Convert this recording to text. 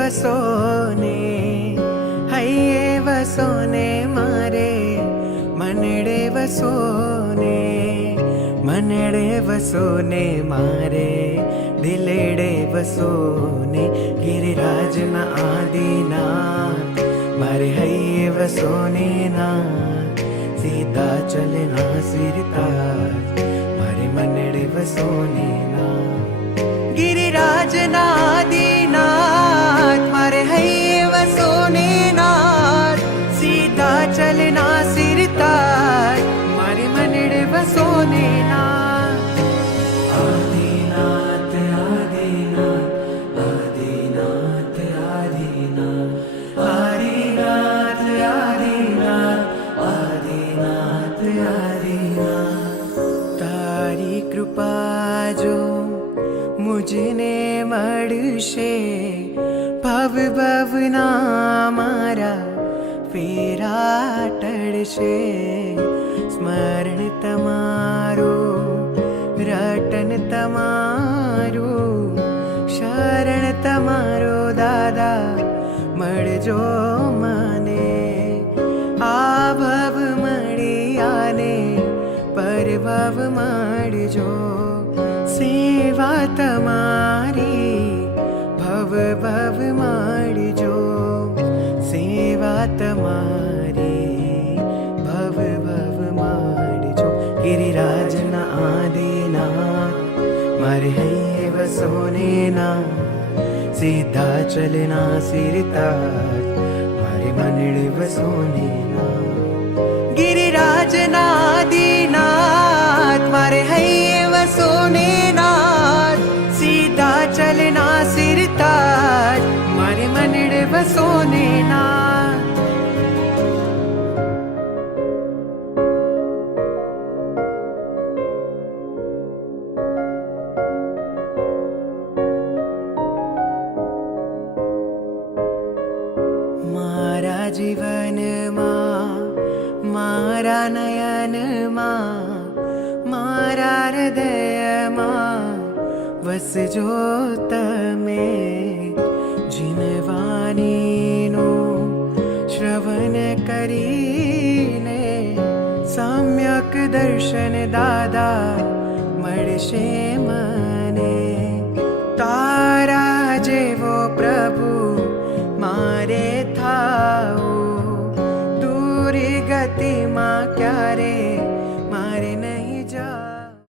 વસોને હૈયે વસોને મારે મનડે વસોને મનડે વસોને મારે દિલડે વસોને ગિરિરાજના આદિનાથ મારે હૈયે વસોને નાથ સીતા ચલના સિરતાજ મારે મનડે વસોને નાથ गिरिराजना आदिनाथ मारे हये वसोने नाथ सीधा चलना सिरताज मारे मनड़े वसोने नाथ आदिनाथ आदिनाथ आदिनाथ आदिनाथ आदिनाथ आदिनाथ आदिनाथ आदिनाथ तारी कृपा जो मुझने मड़शे भव भवना मारा फेरा टड़शे स्मरण तमारो रटन तमारो शरण तमारो दादा मड़जो મને આ ભવ મળ્યાને પર ભવ મળજો સેવા તમારી ભવ ભવ મળજો સેવા તમારી ભવ ભવ મળજો ગિરિરાજના આદિનાથ મારે હૈયે વસોને નાથ સીધા ચલના સિરતાજ મારે મનડે વસોને નાથ गिरिराजना आदिनाथ मारे हये वसोने नाथ सीधा चलना सिरताज मारे मनड़े वसोने नाथ मारा जीवन मारा नयનમાં મારા હૃદયમાં વસજો તમે જીનવાણીનું શ્રવણ કરીને સમ્યક દર્શન દાદા મળશે મને તારા જેવો પ્રભુ મારે થાઓ ગતિમાં ક્યારે